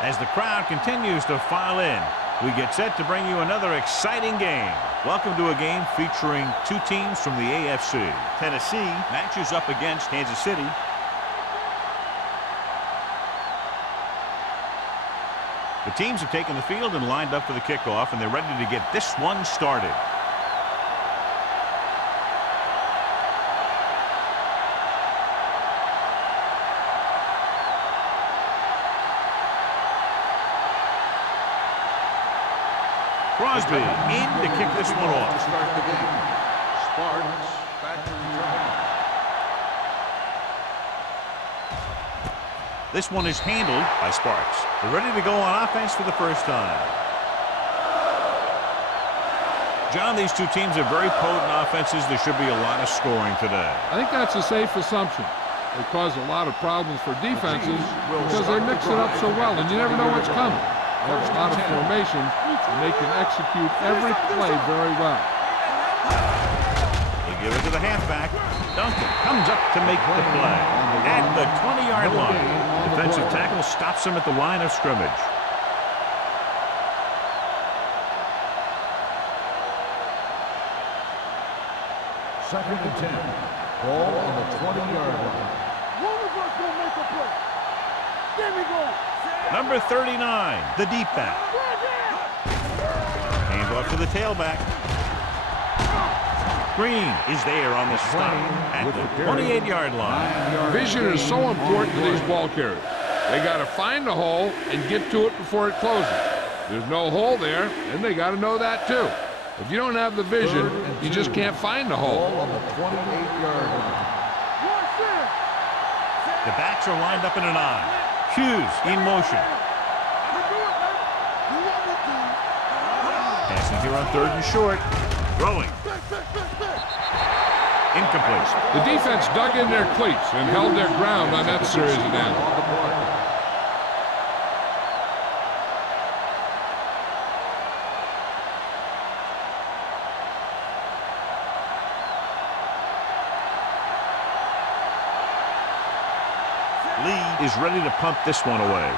As the crowd continues to file in, we get set to bring you another exciting game. Welcome to a game featuring two teams from the AFC. Tennessee matches up against Kansas City. The teams have taken the field and lined up for the kickoff, and they're ready to get this one started. Crosby in to kick this one off. Start the game. Sparks back to return. This one is handled by Sparks. They're ready to go on offense for the first time. John, these two teams are very potent offenses. There should be a lot of scoring today. I think that's a safe assumption. They cause a lot of problems for defenses because they mix it up so well, and you never know what's coming. They have a lot of formations, and they can execute every play very well. They give it to the halfback. Duncan comes up to make the play. At the 20-yard line, defensive tackle stops him at the line of scrimmage. Second and 10. Ball on the 20-yard line. One of us will make a play. There we go. Number 39, the deep back. Hand off to the tailback. Green is there on the stop at the 28-yard line. Vision is so important to these ball carriers. They got to find the hole and get to it before it closes. There's no hole there, and they got to know that too. If you don't have the vision, you just can't find the hole. Ball on the 28-yard line. The backs are lined up in an I. Hughes in motion. Passing here on 3rd and short. Throwing. Incomplete. The defense dug in their cleats and held their ground on that series of downs. Lee is ready to punt this one away.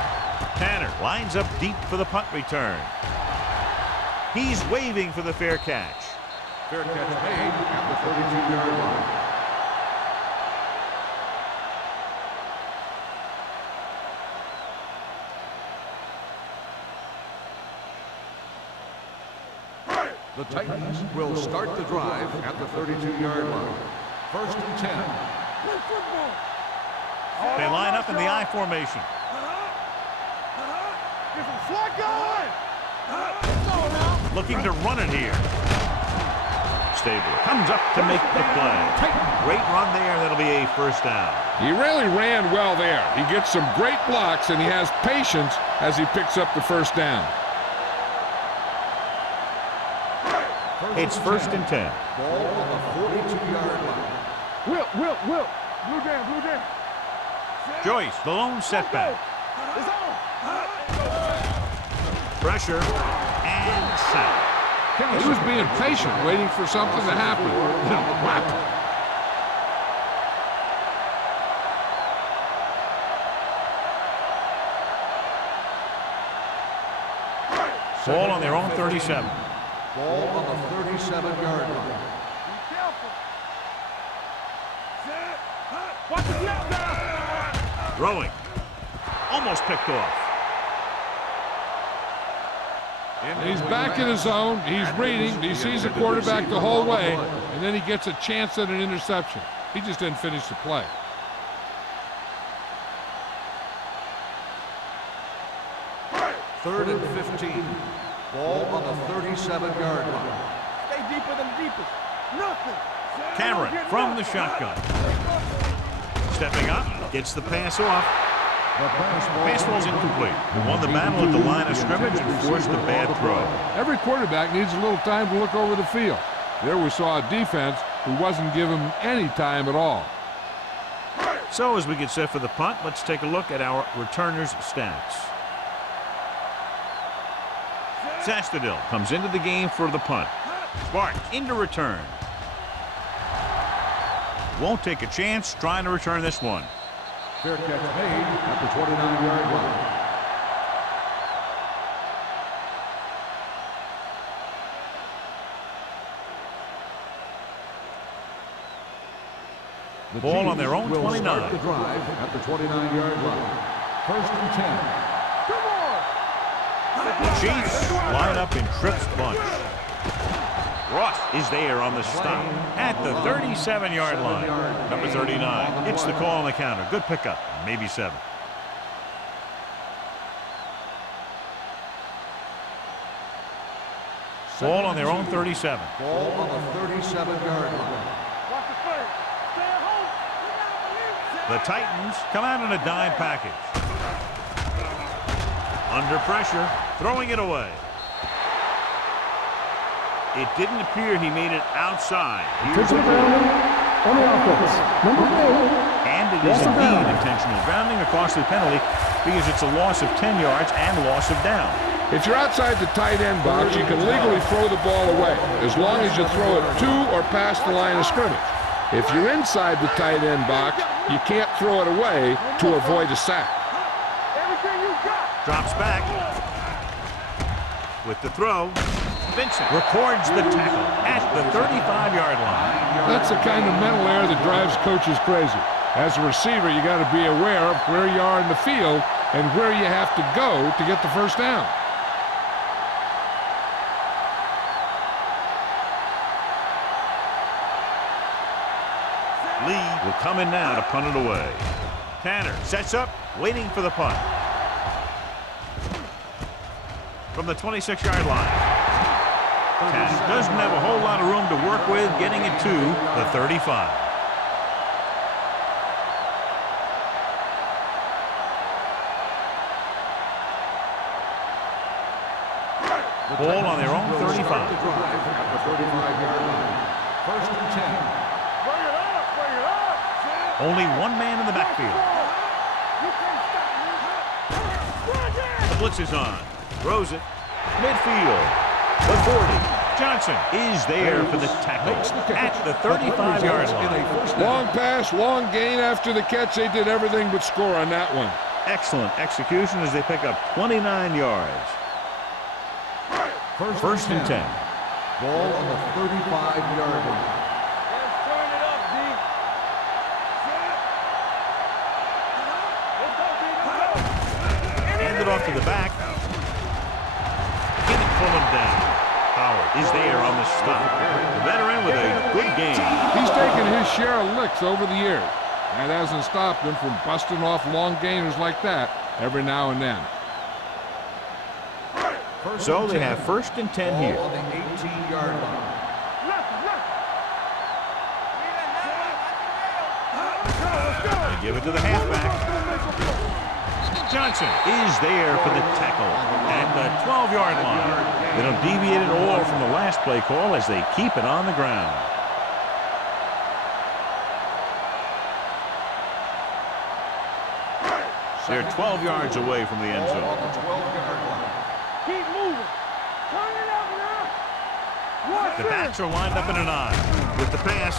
Tanner lines up deep for the punt return. He's waving for the fair catch. Fair catch made at the 32-yard line. The Titans will start the drive at the 32-yard line. 1st and 10. Play football. They line up in the I formation. Get some slack going. Looking to run it here. Stabler comes up to make the play. Great run there. That'll be a first down. He really ran well there. He gets some great blocks, and he has patience as he picks up the first down. It's 1st and 10. Ball on the 42-yard line. Will. Blue down. Joyce, the lone setback. It's on. Pressure and sack. He was being patient, waiting for something to happen. Ball on their own 37. Ball on the 37-yard line. Be careful. Watch the snap now. Throwing. Almost picked off. He's back in his zone. He's reading. He sees the quarterback the whole way, and then he gets a chance at an interception. He just didn't finish the play. Third and 15. Ball on the 37-yard line. Stay deeper than deepest. Nothing. Cameron from the shotgun. Stepping up, gets the pass off. Pass ball's incomplete. He won the battle at the line of scrimmage and forced a bad throw. Every quarterback needs a little time to look over the field. There we saw a defense who wasn't given any time at all. So as we get set for the punt, let's take a look at our returners' stats. Sastadil comes into the game for the punt. Sparks into return. Won't take a chance trying to return this one. Fair catch made at the 29-yard line. The Ball on Chiefs their own will 29. start the drive at the 29-yard line. First and 10. Come on. The Chiefs line up in trips bunch. Ross is there on the stop at the 37-yard line. Number 39. It's the call on the counter. Good pickup. Maybe 7. Ball on their own 37. Ball on the 37-yard line. Watch the play. Stay at home. The Titans come out in a dime package. Under pressure, throwing it away. It didn't appear he made it outside. Here's the On the offense, number 8. and it is indeed intentional grounding, a costly penalty because it's a loss of 10 yards and loss of down. If you're outside the tight end box, you can legally throw the ball away, as long as you throw it to or past the line of scrimmage. If you're inside the tight end box, you can't throw it away to avoid a sack. Everything you got. Drops back. With the throw, Vincent records the tackle at the 35-yard line. That's the kind of mental error that drives coaches crazy. As a receiver, you got to be aware of where you are in the field and where you have to go to get the first down. Lee will come in now to punt it away. Tanner sets up, waiting for the punt. From the 26-yard line. Tanner doesn't have a whole lot of room to work with, getting it to the 35. Ball on their own 35. The drive at the 35-yard line. First and 10. Bring it up. Bring it up. Only one man in the backfield. You can't stop me. Run it. The blitz is on. Throws it. Midfield. The 40. Johnson is there for the tackle at the 35-yard line. Long pass, long gain after the catch. They did everything but score on that one. Excellent execution as they pick up 29 yards. First and 10. Ball on the 35-yard line. Let's turn it up, D. Let's go, D. Let's go. Hand it off to the back. Didn't pull him down. Howard is there on the stop. The veteran with a good game. He's taken his share of licks over the years. That hasn't stopped him from busting off long gainers like that every now and then. So they have first and 10 here. Ball on the 18-yard line. They give it to the halfback. Johnson is there for the tackle at the 12-yard line. They don't deviate at all from the last play call as they keep it on the ground. They're 12 yards away from the end Ball on zone. the 12-yard line. Keep moving. Turn it up now. Watch The this. backs are lined up in an I. With the pass,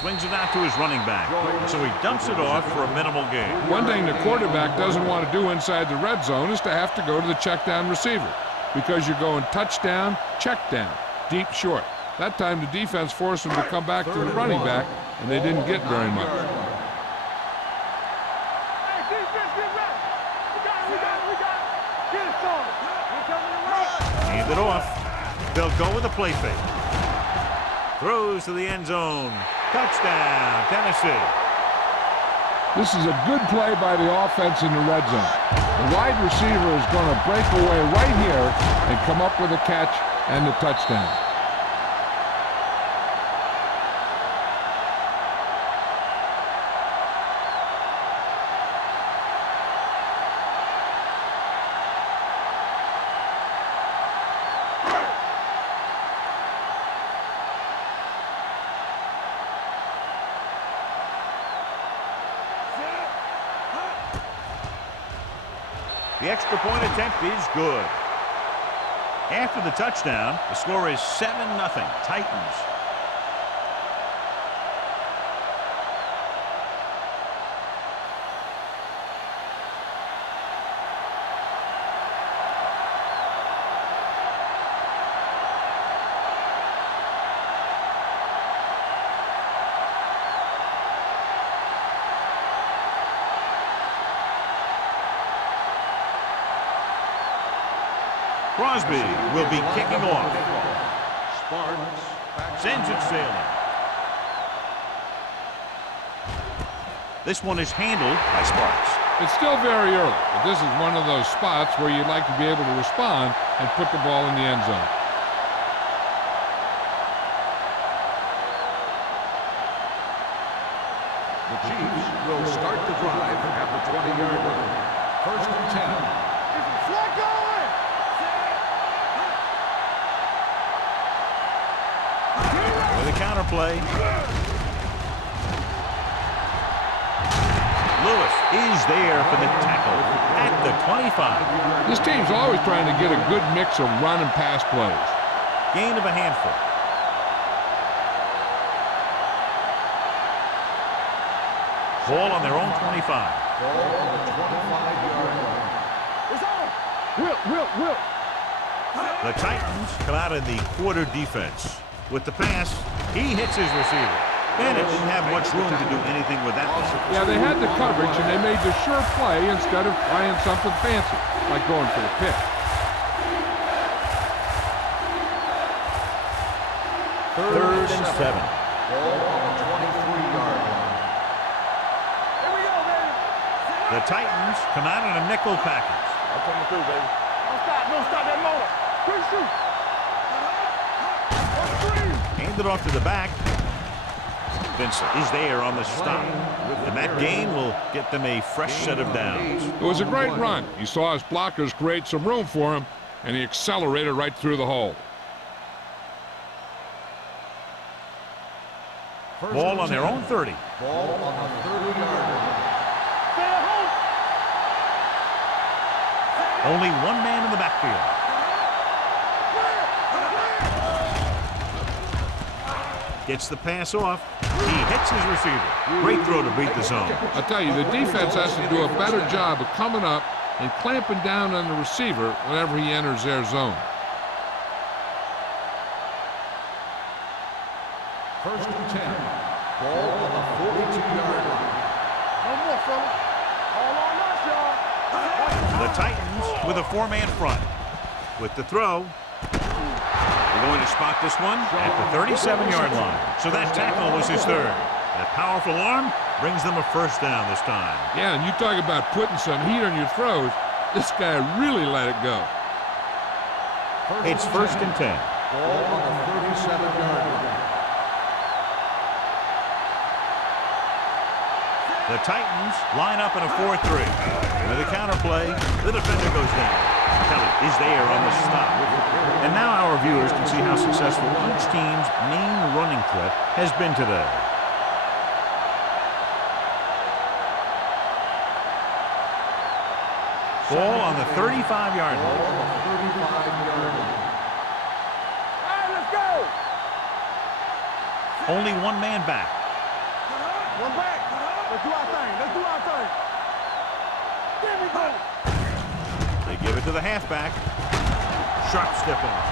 swings it out to his running back. So he dumps it off for a minimal gain. One thing the quarterback doesn't want to do inside the red zone is to have to go to the check down receiver, because you're going touchdown, check down, deep short. That time the defense forced them to come back to the running back, and they didn't get very much. Hey, defense, get ready. We got it. Get it started. We're coming to right. Hand it off. They'll go with a play fake. Throws to the end zone. Touchdown, Tennessee. This is a good play by the offense in the red zone. The wide receiver is going to break away right here and come up with a catch and the touchdown. The extra point attempt is good. After the touchdown, the score is 7-0 Titans. Crosby will be kicking off. Sparks Sends it sailing. This one is handled by Sparks. It's still very early, but this is one of those spots where you'd like to be able to respond and put the ball in the end zone. The Chiefs will start the drive at the 20-yard line. First and 10. Slot going! With a counter play. Lewis is there for the tackle at the 25. This team's always trying to get a good mix of run and pass plays. Gain of a handful. Ball on their own 25. Ball on the 25-yard line. It's on! Will! The Titans come out in the quarter defense. With the pass, he hits his receiver. Bennett didn't have much room to do anything with that one. Yeah, they had the coverage, and they made the sure play instead of trying something fancy, like going for the pick. Third and 7. Ball on the 23-yard line. Here we go, baby! The Titans come out in a nickel package. I'm coming through, baby. Don't stop that motor. Quick shoot. Hand it off to the back. Vincent is there on the stop. And that gain will get them a fresh set of downs. It was a great run. You saw his blockers create some room for him, and he accelerated right through the hole. Ball on their own 30. Ball on the 30-yard line. Only one man in the backfield. Gets the pass off. He hits his receiver. Great throw to beat the zone. I tell you, the defense has to do a better job of coming up and clamping down on the receiver whenever he enters their zone. First and 10. Ball on the 42-yard line. No more, fella. All on us, y'all. The Titans with a four-man front. With the throw. They're going to spot this one at the 37-yard line. So that tackle was his third. That powerful arm brings them a first down this time. Yeah, and you talk about putting some heat on your throws. This guy really let it go. It's first and 10. Ball on the 37-yard line. The Titans line up in a 4-3. With a counter play, the defender goes down. Kelly is there on the stop. And now our viewers can see how successful each team's main running threat has been today. Ball on the 35-yard line. Ball on the 35-yard line. All right, let's go. Only one man back. One back. Let's do our thing. There we go. They give it to the halfback. Sharp step on.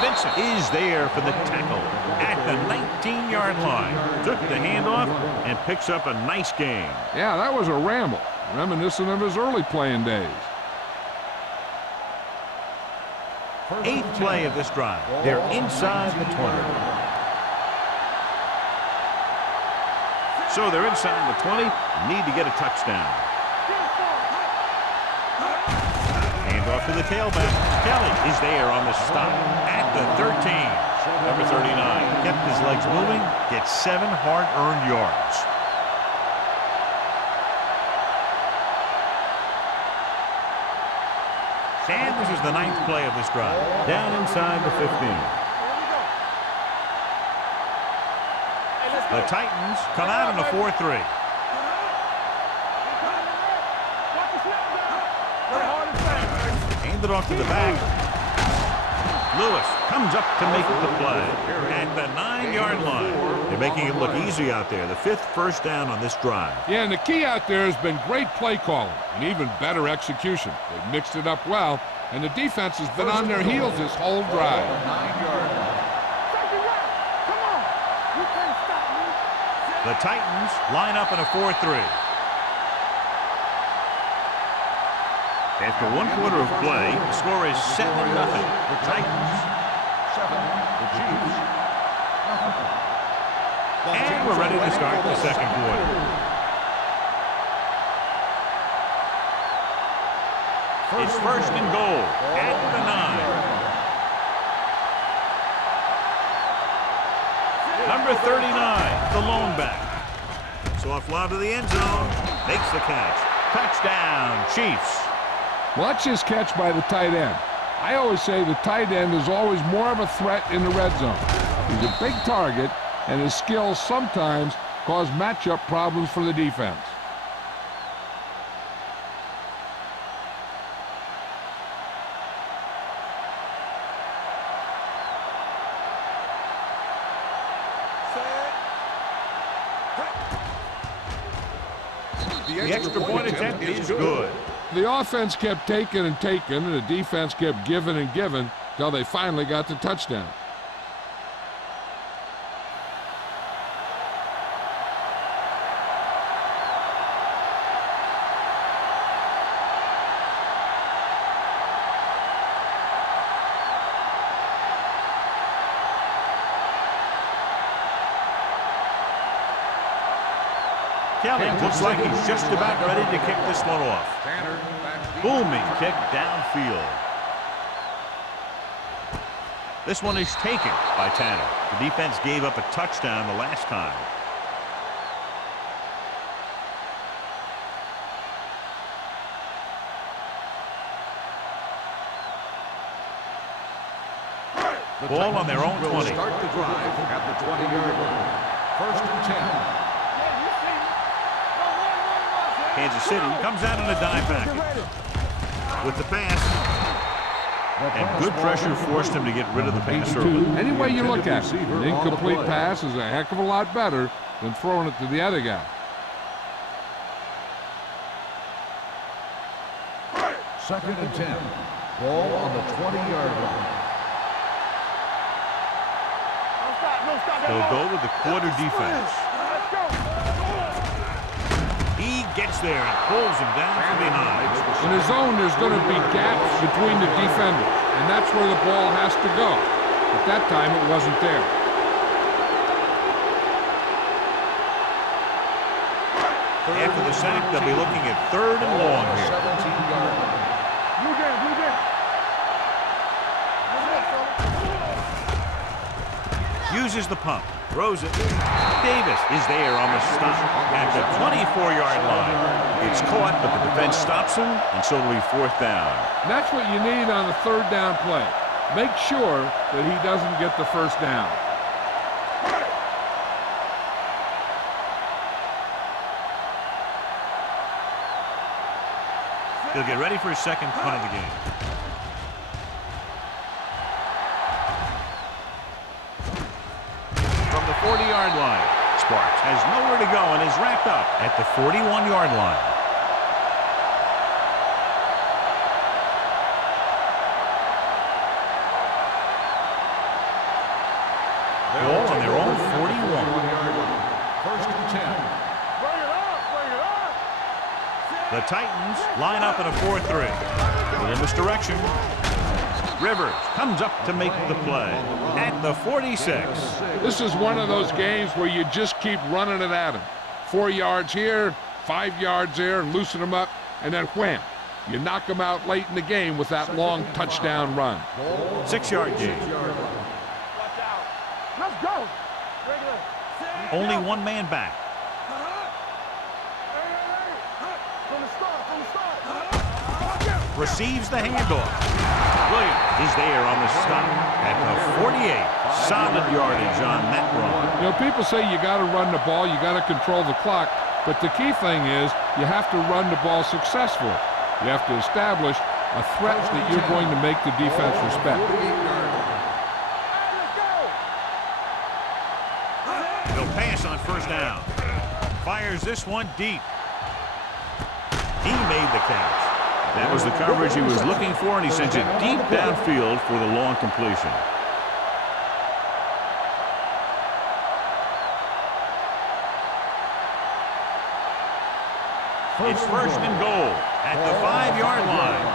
Vincent is there for the tackle at the 19-yard line. Took the handoff and picks up a nice gain. Yeah, that was a ramble, reminiscent of his early playing days. Eighth play of this drive. They're inside the 20. So they're inside the 20. Need to get a touchdown. Hand off to the tailback. Kelly is there on the stop at the 13. Number 39 kept his legs moving. Gets 7 hard-earned yards. And this is the 9th play of this drive. Down inside the 15. The Titans come out in a 4-3. Hand it off to the back. Lewis comes up to make the play at the 9-yard line. They're making it look easy out there. The 5th first down on this drive. Yeah, and the key out there has been great play calling and even better execution. They've mixed it up well, and the defense has been on their heels this whole drive. 9-yard line. The Titans line up in a 4-3. After 1 quarter of play, the score is 7-0. The Titans 7, the Chiefs nothing. And we're ready to start the second quarter. It's first and goal at the 9. Number 39, the lone back. Soft lob to the end zone. Makes the catch. Touchdown, Chiefs. Watch his catch by the tight end. I always say the tight end is always more of a threat in the red zone. He's a big target, and his skills sometimes cause matchup problems for the defense. The extra point attempt is good. The offense kept taking and taking, and the defense kept giving and giving until they finally got the touchdown. Kelly looks like he's just about ready to kick this one off. Booming kick downfield. This one is taken by Tanner. The defense gave up a touchdown the last time. Ball on their own 20. Start the drive at the 20-yard line. First and 10. Kansas City comes out in a dime package with the pass, and good pressure forced him to get rid of the pass early. Any way you look at it, an incomplete pass is a heck of a lot better than throwing it to the other guy. Second and 10. Ball on the 20-yard line. They'll go with the quarter defense. He gets there and pulls him down from behind. In his zone, there's going to be gaps between the defenders, and that's where the ball has to go. At that time, it wasn't there. After the sack, they'll be looking at 3rd and long here. 17-yard line. Uses the pump. Throws it. Davis is there on the stop at the 24-yard line. It's caught, but the defense stops him, and so it'll be 4th down. And that's what you need on a 3rd down play. Make sure that he doesn't get the first down. He'll get ready for his second punt of the game. From the 40-yard line, Sparks has nowhere to go and is wrapped up at the 41-yard line. Ball on their own 41. First and 10. The Titans line up in a 4-3. In this direction. Rivers comes up to make the play at the 46. This is one of those games where you just keep running it at him. 4 yards here, 5 yards there, and loosen them up, and then wham. You knock them out late in the game with that long touchdown run. 6-yard gain. Let's go. Only one man back. Receives the handoff. Williams is there on the stop at the 48. Solid yardage on that run. You know, people say you got to run the ball, you got to control the clock, but the key thing is you have to run the ball successfully. You have to establish a threat that you're going to make the defense respect. He'll pass on first down. Fires this one deep. He made the catch. That was the coverage he was looking for, and he sends it deep downfield for the long completion. It's first and goal at at the 5-yard line.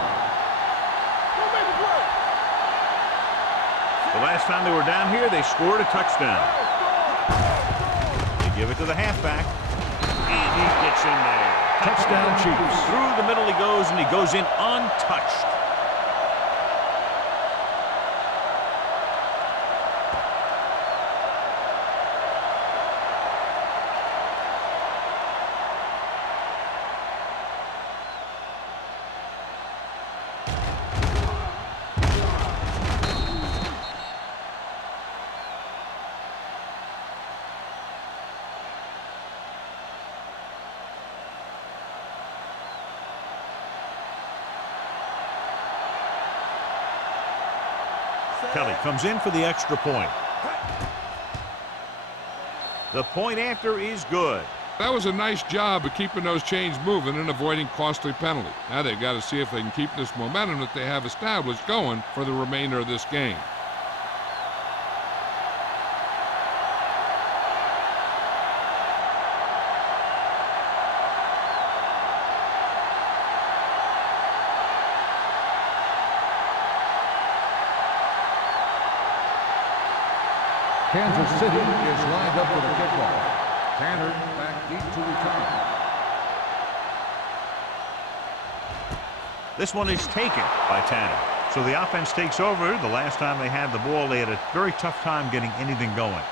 The last time they were down here, they scored a touchdown. They give it to the halfback, and he gets in there. Touchdown Chiefs. Through the middle he goes, and he goes in untouched. Kelly comes in for the extra point. The point after is good. That was a nice job of keeping those chains moving and avoiding costly penalties. Now they've got to see if they can keep this momentum that they have established going for the remainder of this game. Kansas City is lined up for the kickoff. Tanner back deep to return. This one is taken by Tanner. So the offense takes over. The last time they had the ball, they had a very tough time getting anything going.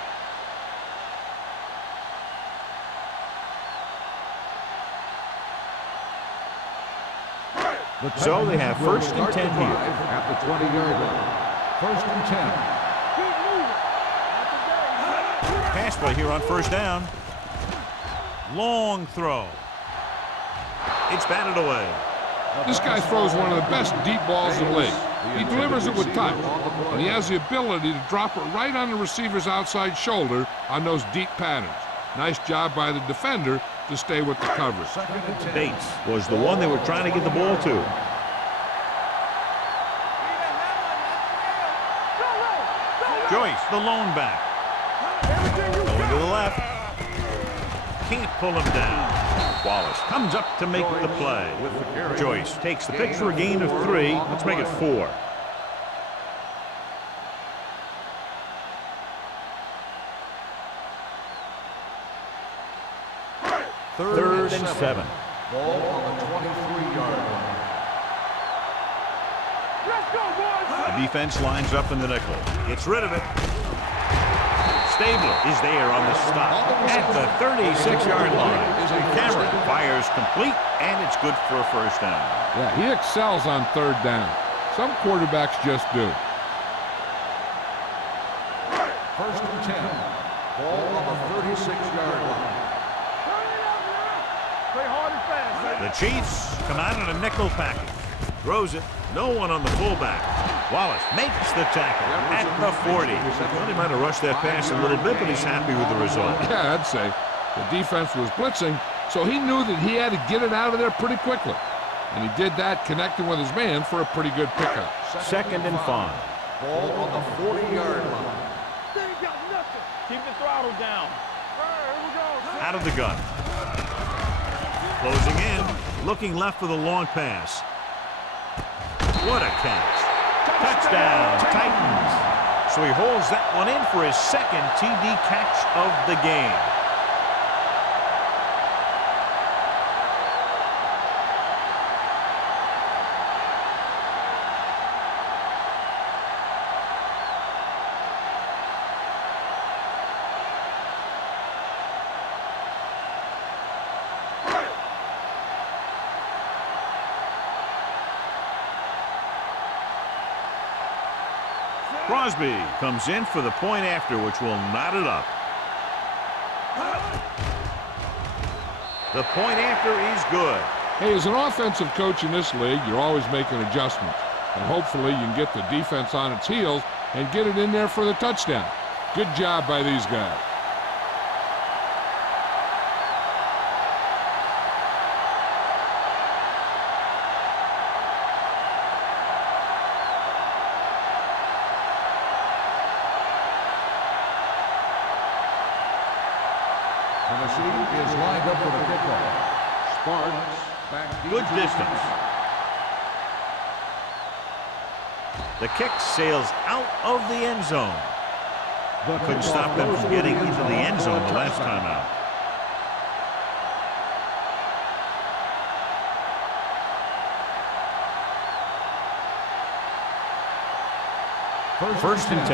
So they have 1st and 10 here. At the 20-yard line. 1st and 10. Pass play here on 1st down. Long throw. It's batted away. This guy throws one of the best deep balls in the league. He delivers it with touch, and he has the ability to drop it right on the receiver's outside shoulder on those deep patterns. Nice job by the defender to stay with the coverage. Bates was the one they were trying to get the ball to. Joyce, the lone back. Going to the left. Can't pull him down. Wallace comes up to make the play. Joyce takes the pitch for a gain of 3. Let's make it 4. Third and 7. Ball on the 23-yard line. Let's go, boys! The defense lines up in the nickel. Gets rid of it. Stabler is there on the stop at the 36-yard line. Cameron fires complete, and it's good for a 1st down. Yeah, he excels on 3rd down. Some quarterbacks just do. 1st and 10. Ball on the 36-yard line. Play hard and fast, baby. The Chiefs come out in a nickel package. Throws it. No one on the fullback. Wallace makes the tackle at the 40. Well, he might have rushed that pass a little bit, but he's happy with the result. Yeah, I'd say. The defense was blitzing, so he knew that he had to get it out of there pretty quickly. And he did that, connecting with his man for a pretty good pickup. 2nd and 5. Ball on the 40-yard line. They ain't got nothing. Keep the throttle down. All right, here we go. Out of the gun. Closing in. Looking left for the long pass. What a catch. Touchdown, Titans. So he holds that one in for his 2nd TD catch of the game. Crosby comes in for the point after, which will knot it up. The point after is good. Hey, as an offensive coach in this league, you're always making adjustments. And hopefully you can get the defense on its heels and get it in there for the touchdown. Good job by these guys. Tennessee is lined up for the kickoff. Sparks back deep Good to distance. return. The kick sails out of the end zone. The Couldn't kickoff stop them goes from into getting the into the end for zone a the last touchdown. time out. First and 10.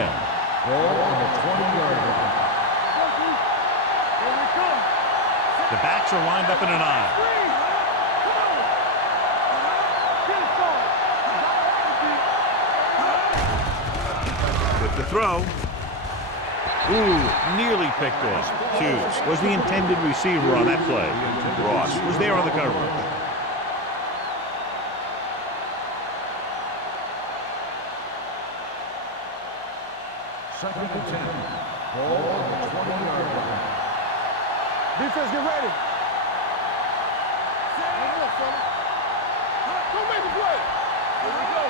Ball on the 20-yard line. Here we come. The backs are lined up in an eye. Three. Come on. Get it started. With the throw. Ooh, nearly picked off. Hughes was the intended receiver on that play. Ross was there on the coverage. Second and 10. Ball on the 20-yard line. Defense, get ready. Don't make the play. Here we go.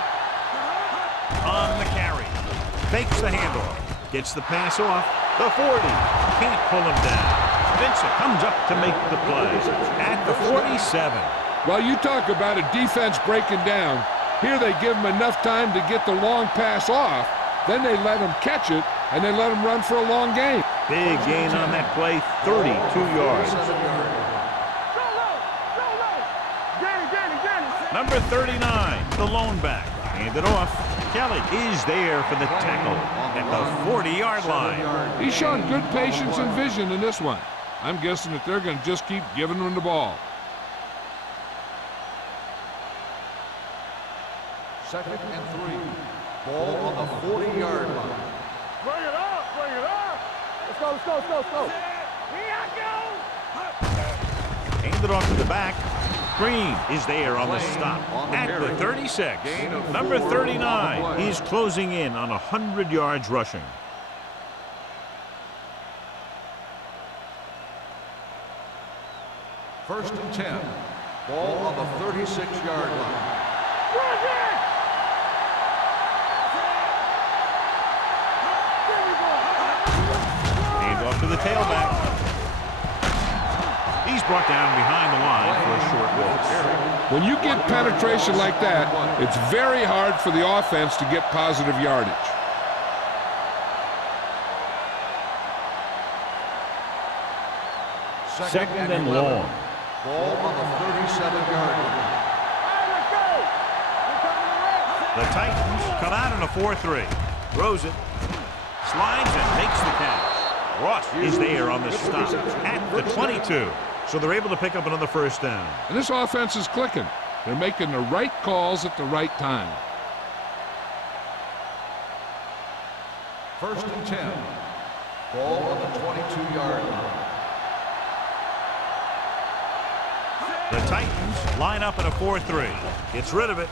On the carry. Fakes the handoff. Gets the pass off. The 40. Can't pull him down. Vincent comes up to make the play. At the 47. Well, you talk about a defense breaking down. Here they give him enough time to get the long pass off. Then they let him catch it, and they let him run for a long game. Big gain on that play. 32 yards. Go low. Go low. Get it. Number 39, the lone back. Hand it off. Kelly is there for the tackle at the 40-yard line. He showed good patience and vision in this one. I'm guessing that they're going to just keep giving him the ball. Second and 3. Ball on the 40-yard line. Bring it up. Let's go. Here I go. Hand it off to the back. Green is there on the stop at the 36. Number 39 is closing in on 100 yards rushing. First and 10. Ball on the 36-yard line. Hand off to the tailback. He's brought down behind the line for a short loss. When you get penetration like that, it's very hard for the offense to get positive yardage. Second and long. Ball on the 37-yard line. Let's go. We're coming to rest. The Titans come out in a 4-3. Throws it. Slides and makes the catch. Ross is there on the stop at the 22. So they're able to pick up another first down. And this offense is clicking. They're making the right calls at the right time. First and 10. Ball on the 22-yard line. The Titans line up in a 4-3. Gets rid of it.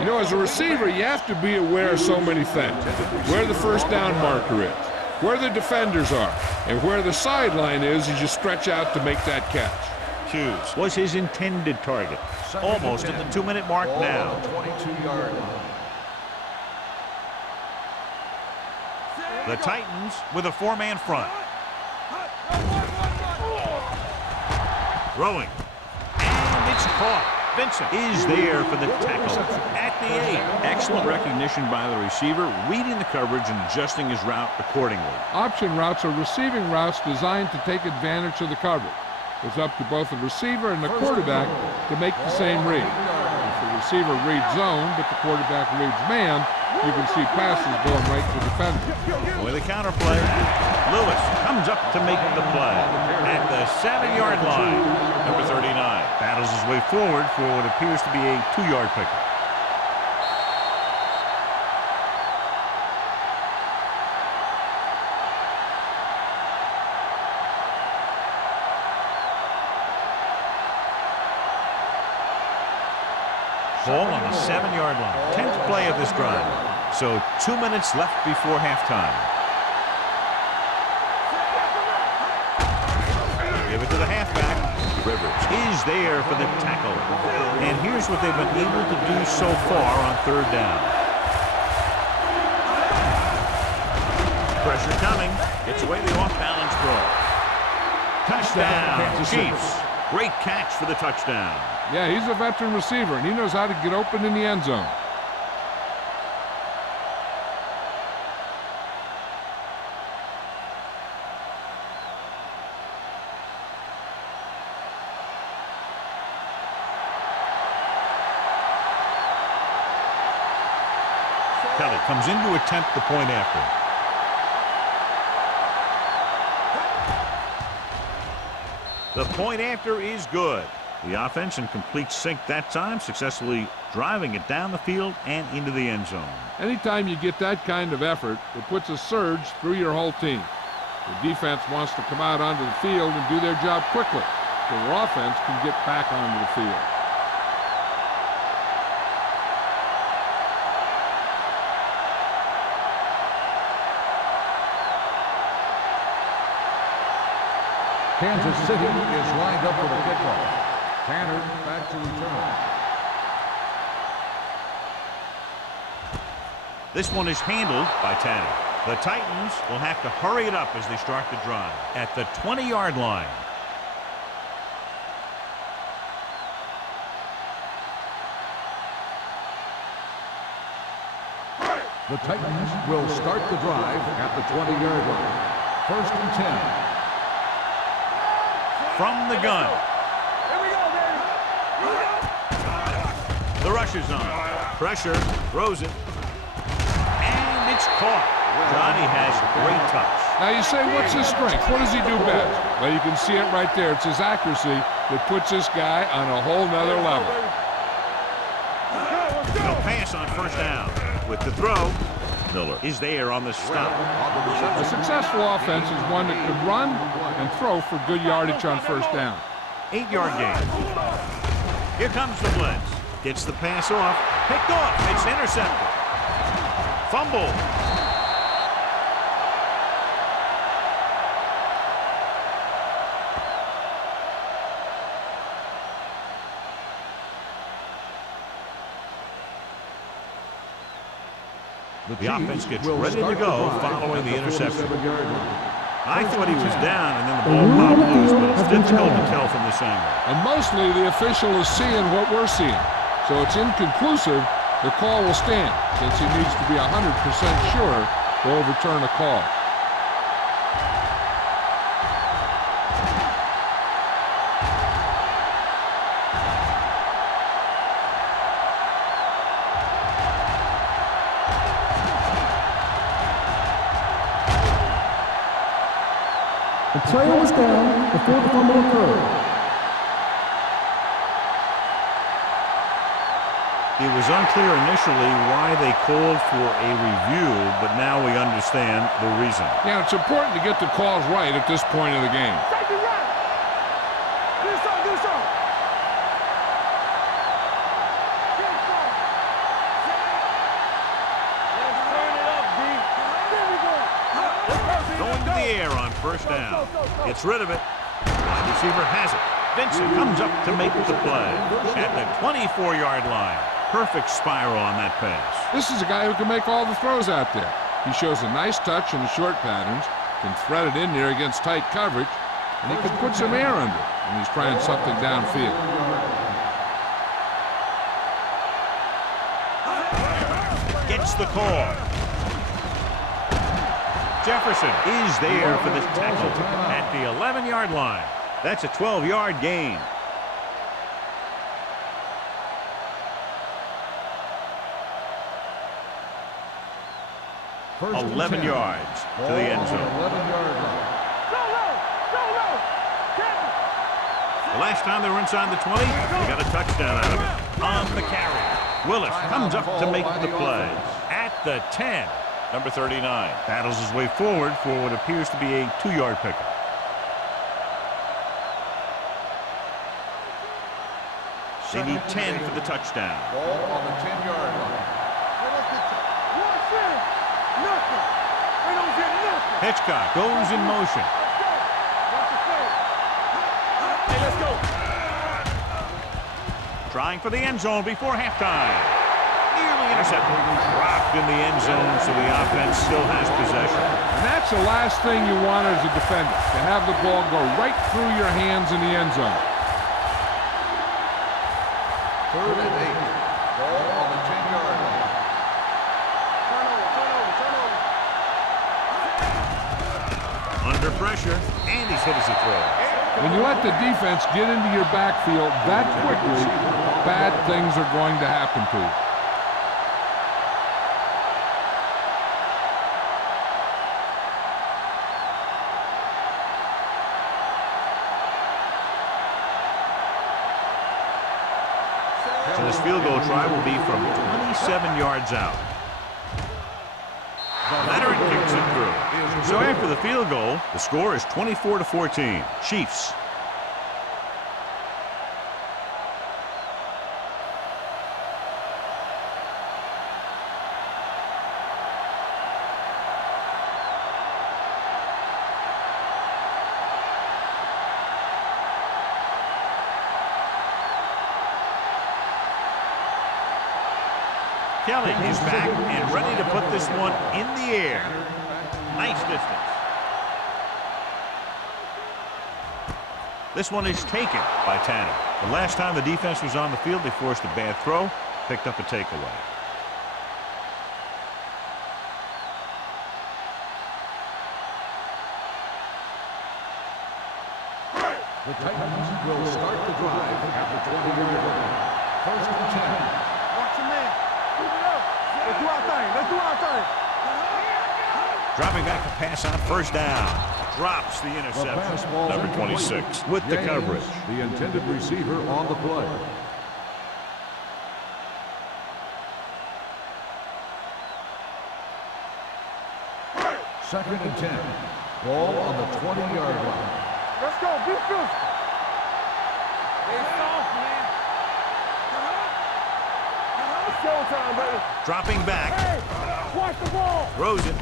You know, as a receiver, you have to be aware of so many things. Where the first down marker is, where the defenders are, and where the sideline is as you stretch out to make that catch. Hughes was his intended target. Almost at the 2-minute mark Ball now. on the 22-yard line. The Titans with a 4-man front. Throwing. And it's caught. Vincent is there for the tackle at the 8. Excellent recognition by the receiver, reading the coverage and adjusting his route accordingly. Option routes are receiving routes designed to take advantage of the coverage. It's up to both the receiver and the quarterback to make the same read. If the receiver reads zone, but the quarterback reads man, you can see passes going right to the defender. With a counterplay, Lewis comes up to make the play at the 7-yard line. Number 39 battles his way forward for what appears to be a 2-yard pickup. Ball on the 7-yard line. 10th play of this drive. So 2 minutes left before halftime. Give it to the halfback. Rivers is there for the tackle. And here's what they've been able to do so far on 3rd down. Pressure coming. It's away the off-balance throw. Touchdown, Chiefs. Great catch for the touchdown. Yeah, he's a veteran receiver, and he knows how to get open in the end zone. Kelly comes in to attempt the point after. The point after is good. The offense in complete sync that time, successfully driving it down the field and into the end zone. Anytime you get that kind of effort, it puts a surge through your whole team. The defense wants to come out onto the field and do their job quickly, so their offense can get back onto the field. Kansas City is lined up for the kickoff. Tanner back to return. This one is handled by Tanner. The Titans will have to hurry it up as they start the drive at the 20-yard line. The Titans will start the drive at the 20-yard line. 1st and 10. From the gun. Here we go, baby. The rush is on. Pressure, throws it. And it's caught. Johnny has great touch. Now you say, what's his strength? What does he do best? Well, you can see it right there. It's his accuracy that puts this guy on a whole nother level. They'll pass on 1st down. With the throw, Miller is there on the stop. A successful offense is one that could run and throw for good yardage on 1st down. 8-yard gain. Here comes the blitz. Gets the pass off. Picked off. It's intercepted. Fumble. The offense gets ready to go following the interception. I thought he was down, and then the ball popped loose, but it's difficult to tell from this angle. And mostly the official is seeing what we're seeing. So it's inconclusive. The call will stand since he needs to be 100% sure to overturn a call. The player was down before the fumble occurred. It was unclear initially why they called for a review, but now we understand the reason. Yeah, it's important to get the calls right at this point of the game. Take it right. Do something, do something. Get some. Let's turn it up, D. There we go. Going to the air on 1st down. Gets rid of it. Wide receiver has it. Vincent comes up to make the play at the 24-yard line. Perfect spiral on that pass. This is a guy who can make all the throws out there. He shows a nice touch in the short patterns, can thread it in there against tight coverage, and he can put some air under it when he's trying something downfield. Gets the call. Jefferson is there for the tackle at the 11-yard line. That's a 12-yard gain. First 11 yards to the end zone. 11-yard line. Go low. Go low. Captain. The last time they were inside the 20, they got a touchdown out of it. On the carry. Willis comes up to make the play at the 10. Number 39 battles his way forward for what appears to be a 2-yard pickup. They need 10 for the touchdown. Ball on the 10-yard line. What's in? Nothing. They don't get nothing. Hitchcock goes in motion. Watch the play. Hey, let's go. Trying for the end zone before halftime. Nearly intercepted. Dropped in the end zone, so the offense still has possession. And that's the last thing you want as a defender, to have the ball go right through your hands in the end zone. 3rd and 8. Ball on the 10-yard line. Under pressure, and he's hit as he throws. When you let the defense get into your backfield that quickly, bad things are going to happen to you. So this field goal try will be from 27 yards out. Leonard kicks it through. So after the field goal, the score is 24-14. Chiefs. Kelly is back and ready to put this one in the air. Nice distance. This one is taken by Tanner. The last time the defense was on the field, they forced a bad throw, picked up a takeaway. The Titans will start the drive at the 20-yard line. 1st and 10. Watch your man. Keep it up. Let's do our thing. Let's do our thing. Dropping back to pass on 1st down. Drops the The interception. pass ball Number 26 with the James, coverage. the intended receiver on the play. Second and 10. Ball on the 20-yard line. Let's go. Be physical. It's soft, man. It's showtime, baby. Dropping back. Hey, watch the ball. Throws it.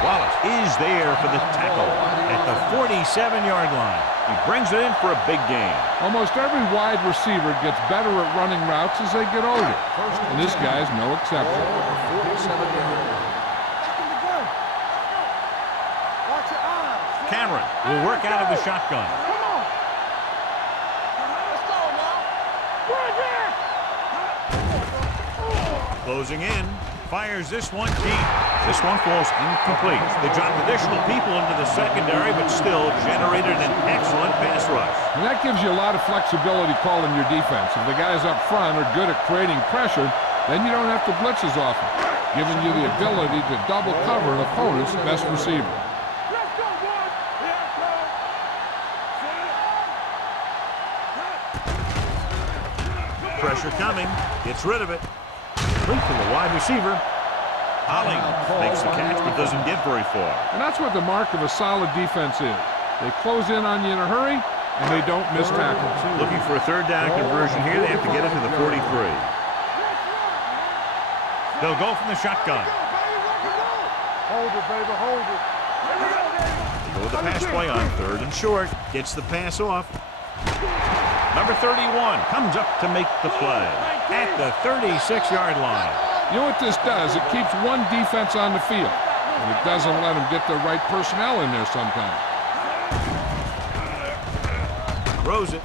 Wallace is there for the tackle at the 47-yard line. He brings it in for a big gain. Almost every wide receiver gets better at running routes as they get older. And this guy's no exception. Ball on the 47-yard line. Back in the gun. Watch your eyes. Cameron will work out of the shotgun. Come on. Let's go now. Bring it. Closing in. Fires this one deep. This one falls incomplete. They dropped additional people into the secondary, but still generated an excellent pass rush. And that gives you a lot of flexibility calling your defense. If the guys up front are good at creating pressure, then you don't have to blitz as often, giving you the ability to double cover an opponent's best receiver. Let's go, boys. Pressure coming. Gets rid of it. Complete to the wide receiver. Holling makes the catch but doesn't get very far. And that's what the mark of a solid defense is. They close in on you in a hurry, and they don't miss tackles. Looking for a 3rd down conversion here. They have to get it to the 43. They'll go from the shotgun. Hold it, baby. Hold it. Here we go, baby. Go with the pass play on 3rd and short. Gets the pass off. Number 31 comes up to make the play at the 36-yard line. You know what this does? It keeps one defense on the field, and it doesn't let them get the right personnel in there sometimes. Throws it.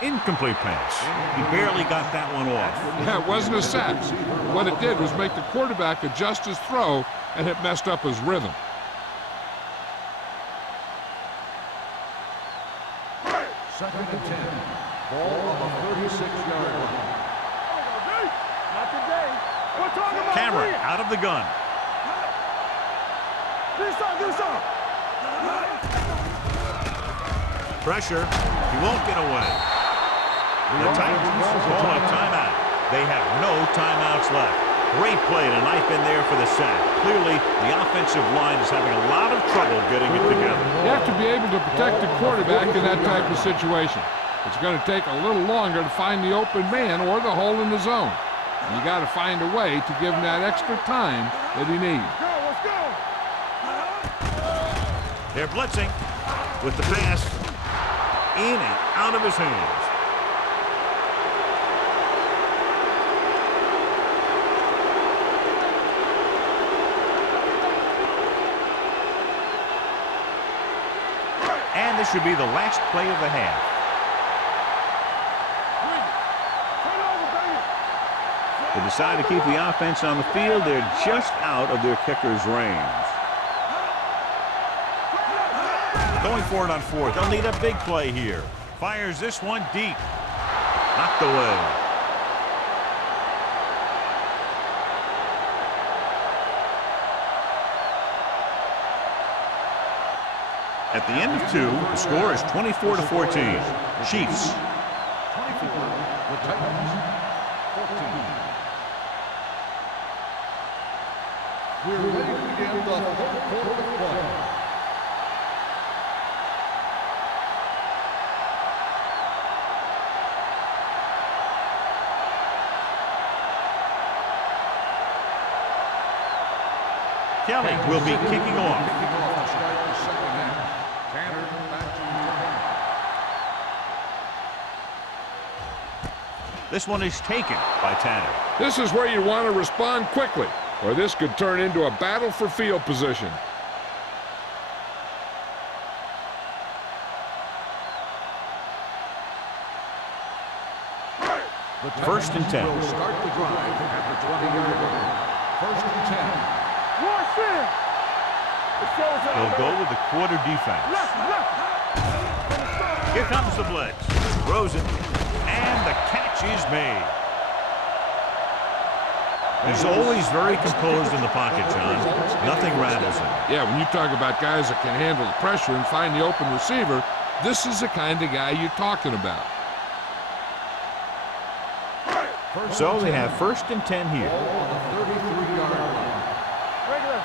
Incomplete pass. He barely got that one off. Yeah, it wasn't a sack. What it did was make the quarterback adjust his throw, and it messed up his rhythm. Second and 10. Ball on the 36-yard line. Not today. We're talking about Cameron three. out of the gun. Do some. Pressure. He won't get away. The Titans call a timeout. They have no timeouts left. Great play and a knife in there for the sack. Clearly, the offensive line is having a lot of trouble getting it together. You have to be able to protect the quarterback in that type of situation. It's going to take a little longer to find the open man or the hole in the zone. And you got to find a way to give him that extra time that he needs. Let's go. They're blitzing with the pass in and out of his hands. And this should be the last play of the half. They decide to keep the offense on the field. They're just out of their kicker's range. Going for it on fourth. They'll need a big play here. Fires this one deep. Knocked away. At the end of 2, the score is 24-14. Chiefs. 24, the Titans, 14. We're ready to begin the third quarter of play. Kelly will be kicking off. Kicking off to start the second half. Tanner back to the This one is taken by Tanner. This is where you want to respond quickly, or this could turn into a battle for field position. First and 10. will start the drive at the 20-yard line. First and 10. Watch it. They'll go with the quarter defense. Here comes the blitz. Throws it. And the catch is made. He's always very composed in the pocket, John. Nothing rattles him. Yeah, when you talk about guys that can handle the pressure and find the open receiver, this is the kind of guy you're talking about. So they have first and 10 here. Ball on the 33-yard line. Regular.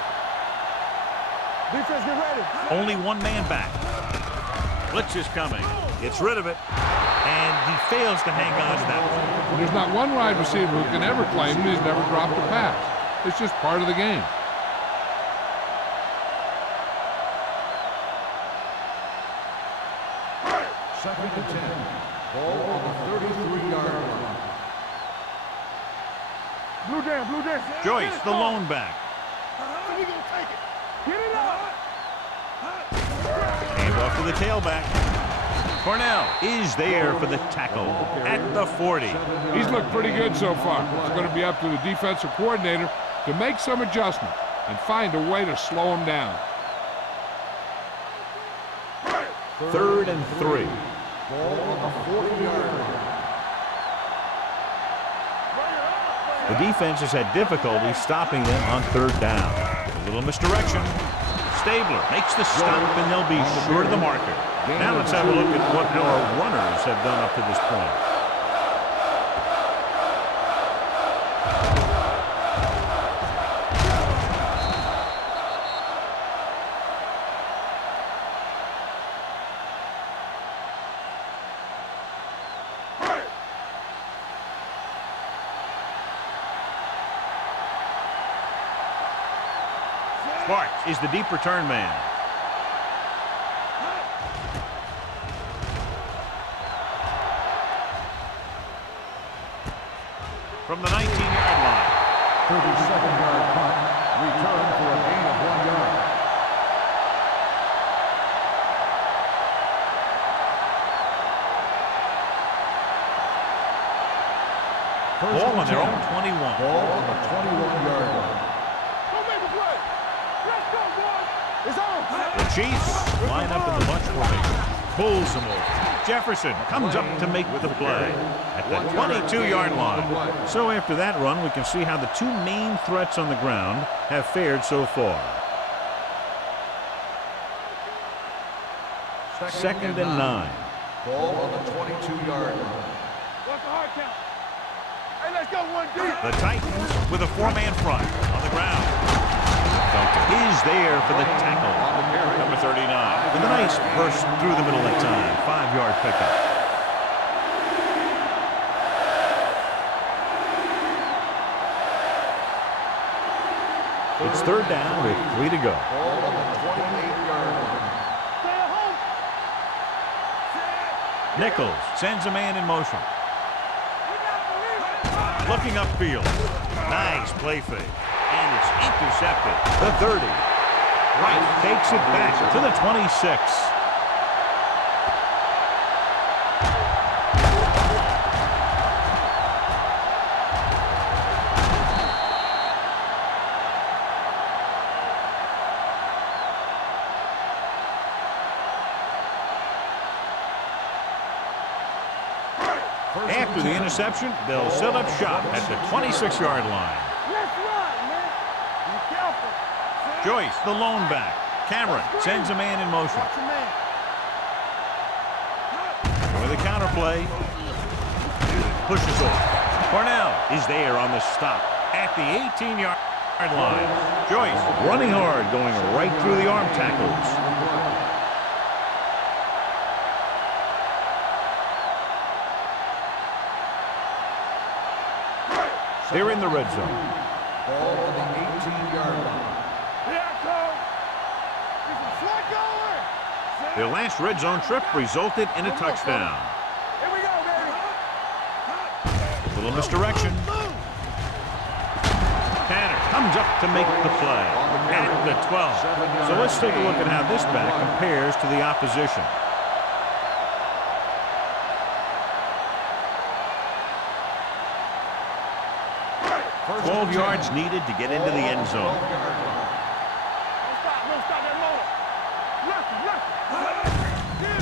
Defense, get ready. Only one man back. Blitz is coming. Gets rid of it. And he fails to hang on to that one. There's not one wide receiver who can ever claim he's never dropped a pass. It's just part of the game. Second and 10. Ball on the 33-yard line. Blue down, blue down. Joyce, the lone back. We gonna take it. Get it up. Hand off to the tailback. Cornell is there for the tackle at the 40. He's looked pretty good so far. It's going to be up to the defensive coordinator to make some adjustment and find a way to slow him down. Third and 3. Ball on the 40-yard line. The defense has had difficulty stopping them on third down. A little misdirection. Stabler makes the stop, and they'll be short of the marker. Now let's have a look at what our runners have done up to this point. Sparks is the deep return man. From the 19-yard line. 37-yard punt. Return for a gain of 1 yard. Ball on their own 21. Ball on the 21-yard line. Don't make a play. Let's go, boys. It's on. The Chiefs line up in the bunch formation. Pulls them over. Jefferson comes up to make the play at the 22-yard line. So after that run, we can see how the two main threats on the ground have fared so far. Second and 9. Ball on the 22-yard line. What's the hard count? Hey, let's go one deep. The Titans with a four-man front on the ground. Duncan is there for the tackle. Number 39. With a nice burst through the middle that time. 5-yard pickup. It's third down with 3 to go. Ball on the 28-yard line. Stay at home. Nichols sends a man in motion. Looking upfield. Nice play fake. And it's intercepted. The 30. Wright takes it back to the 26. After the interception, they'll set up shop at the 26-yard line. Let's run, man. Be careful. Joyce, the lone back. Cameron sends a man in motion. Watch your man. With a counter play. Pushes off. Cornell is there on the stop at the 18-yard line. Joyce running hard, going right through the arm tackles. They're in the red zone. Ball on the 18-yard line. Here I come. This is slide going. Their last red zone trip resulted in a touchdown. Here we go, baby. A little misdirection. Tanner comes up to make the play at the 12. So let's take a look at how this back compares to the opposition. 12 yards needed to get into the end zone. Don't stop that motor.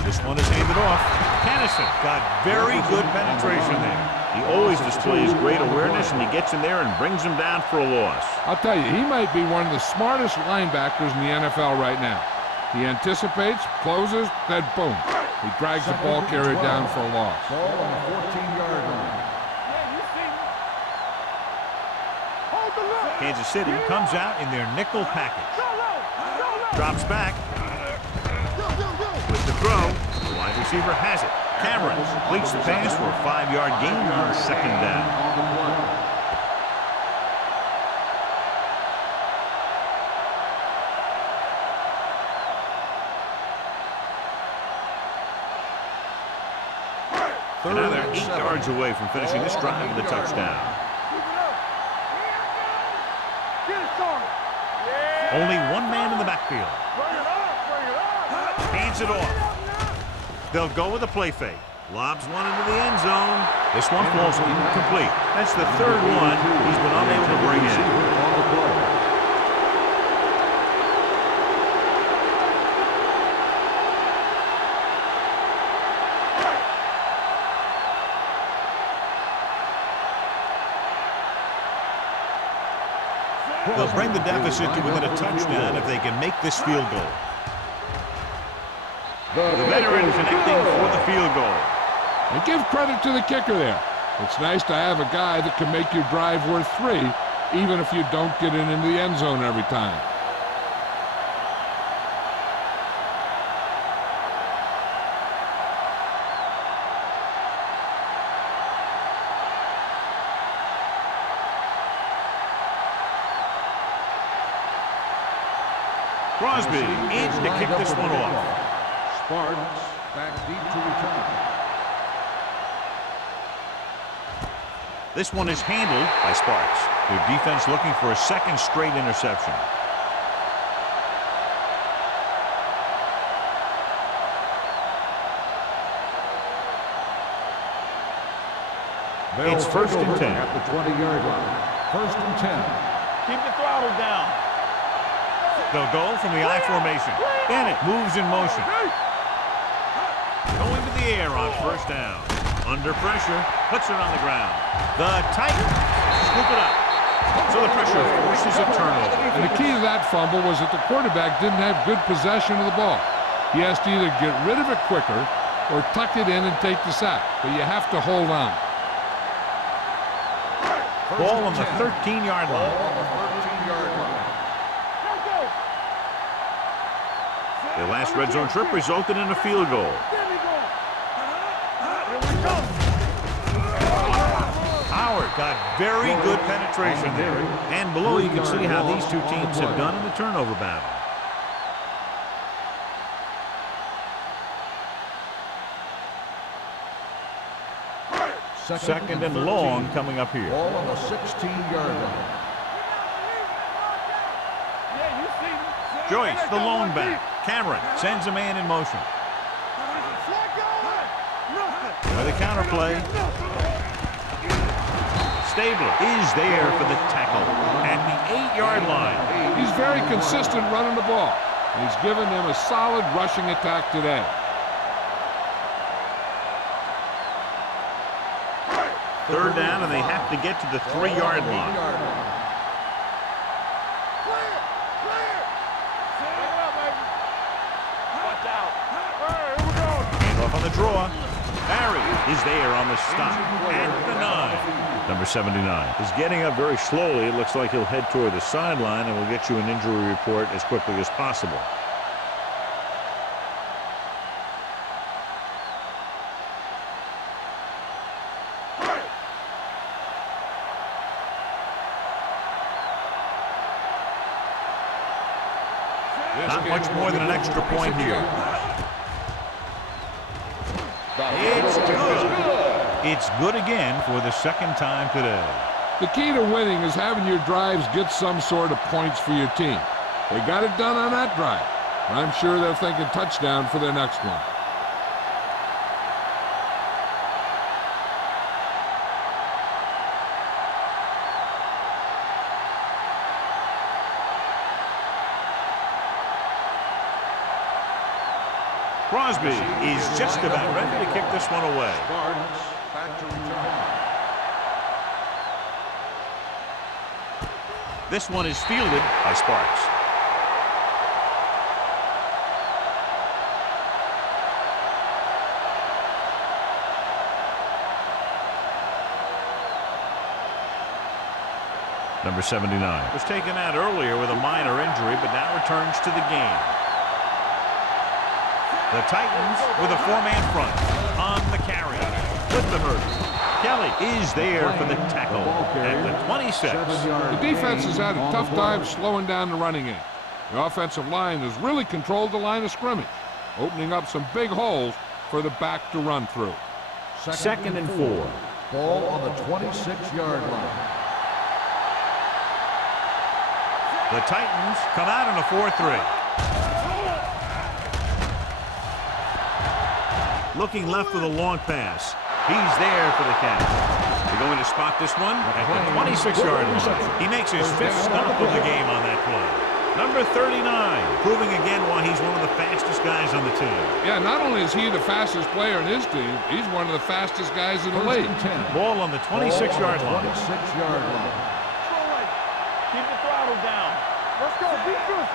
This one is handed off. Kennison got very good penetration there. He always displays great awareness, and he gets in there and brings him down for a loss. I'll tell you, he might be one of the smartest linebackers in the NFL right now. He anticipates, closes, then boom. He drags the ball carrier down for a loss. Ball on the 14-yard line. Yeah, you see me. Hold the look. Kansas City comes out in their nickel package. Go low. Go low. Drops back. With the throw, the wide receiver has it. Cameron completes the pass for a 5-yard gain on second down. On the play. And now they're 8 yards away from finishing this drive with a touchdown. Keep it up. Get it started. Yeah. Only one man in the backfield. Bring it up. Bring it up. Hands it off. They'll go with a play fake. Lobs one into the end zone. This one falls incomplete. That's the third one he's been unable to bring in. On the play. They'll bring the deficit to within a touchdown if they can make this field goal. The veteran connecting for the field goal. And give credit to the kicker there. It's nice to have a guy that can make your drive worth 3, even if you don't get it into the end zone every time. Crosby in to kick this one off. Spartans back deep to return. This one is handled by Sparks. Their defense looking for a second straight interception. It's first and 10. At the 20-yard line. First and 10. Keep the throttle down. They'll go from the I formation. Bennett moves in motion. Going to the air on first down. Under pressure, puts it on the ground. The Titans scoop it up. So the pressure forces a turnover. And the key to that fumble was that the quarterback didn't have good possession of the ball. He has to either get rid of it quicker or tuck it in and take the sack. But you have to hold on. Ball on the 13-yard line. On the 13-yard line. Their last red zone trip resulted in a field goal. Howard got very good penetration there. And below you can see how these two teams have done in the turnover battle. Second and long coming up here. Ball on the 16-yard line. Joyce, the lone back. Cameron sends a man in motion. With a counter play. Stabler is there for the tackle at the 8-yard line. He's very consistent running the ball. He's given them a solid rushing attack today. Third down, and they have to get to the 3-yard line. Handoff on the draw. Barry is there on the stop at the 9. Number 79 is getting up very slowly. It looks like he'll head toward the sideline, and we'll get you an injury report as quickly as possible. Not much more than an extra point here. It's good. It's good again for the second time today. The key to winning is having your drives get some sort of points for your team. They got it done on that drive. And I'm sure they're thinking touchdown for their next one. Crosby is just about ready to kick this one away. Back to return. This one is fielded by Sparks. Number 79 was taken out earlier with a minor injury, but now returns to the game. The Titans with a 4-man front on the carry. With the hurt. Kelly is there for the tackle at the 26. The defense has had a tough time slowing down the running game. The offensive line has really controlled the line of scrimmage, opening up some big holes for the back to run through. Second and 4. Ball on the 26-yard line. The Titans come out in a 4-3. Looking left with a long pass. He's there for the catch. They're going to spot this one at the 26-yard line. He makes his 5th stop of the game on that play. Number 39, proving again why he's one of the fastest guys on the team. Yeah, not only is he the fastest player in his team, he's one of the fastest guys in the league. Ball on the 26-yard line. 26-yard line. Keep the throttle down. Let's go. Be good.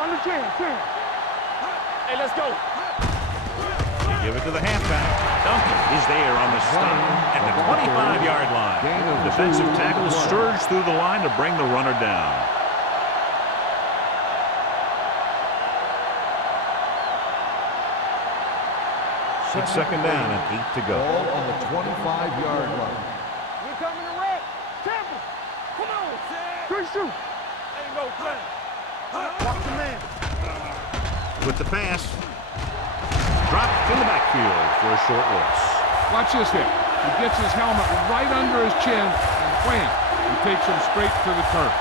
On the 10. Hey, let's go. They give it to the halfback. Duncan is there on the stop at the 25-yard line. Defensive tackle surged through the line to bring the runner down. It's second down and 8 to go. Ball on the 25-yard line. We're coming to red. Temple. Come on. 3-2. Ain't no plan. Watch the man. With the pass, dropped in the backfield for a short loss. Watch this here. He gets his helmet right under his chin, and wham, he takes him straight to the turf.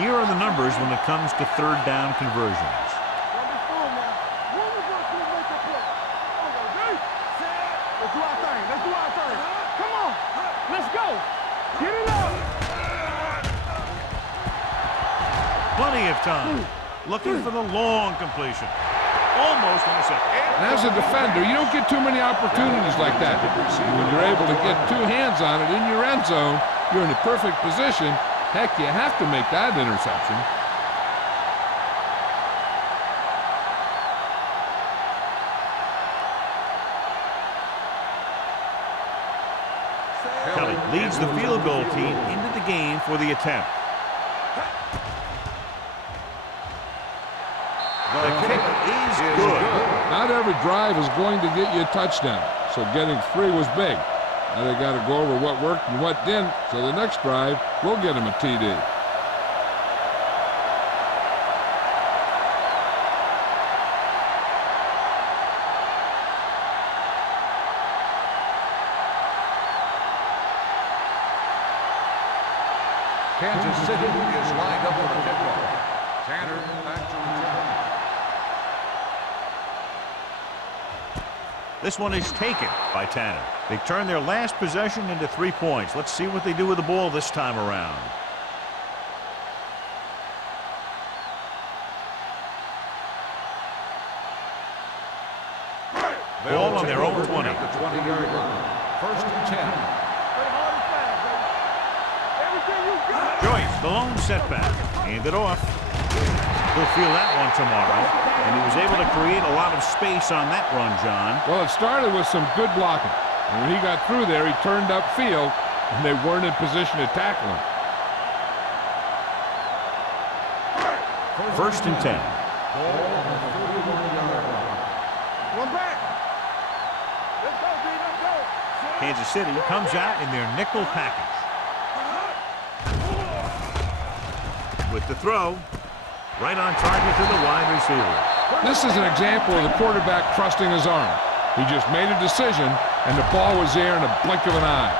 Here are the numbers when it comes to third down conversions. Plenty of time. Looking for the long completion. Almost intercepted. And as a defender, you don't get too many opportunities like that. When you're able to get 2 hands on it in your end zone, you're in a perfect position. Heck, you have to make that interception. Kelly leads the field goal team into the game for the attempt. The kick is good. Not every drive is going to get you a touchdown, so getting 3 was big. Now they got to go over what worked and what didn't, so the next drive will get him a TD. Kansas City is lined up with a kickoff. Tanner back to return. This one is taken by Tanner. They turn their last possession into 3 points. Let's see what they do with the ball this time around. Ball on their own 20. At the 20-yard line. First and 10. Joyce, the lone setback. Hand it off. He'll feel that one tomorrow. And he was able to create a lot of space on that run, John. Well, it started with some good blocking. And when he got through there, he turned upfield, and they weren't in position to tackle him. First and 10. Ball on the 41-yard line. One back. Let's go, B. Let's go. Kansas City comes out in their nickel package. With the throw, right on target to the wide receiver. This is an example of the quarterback trusting his arm. He just made a decision, and the ball was there in a blink of an eye.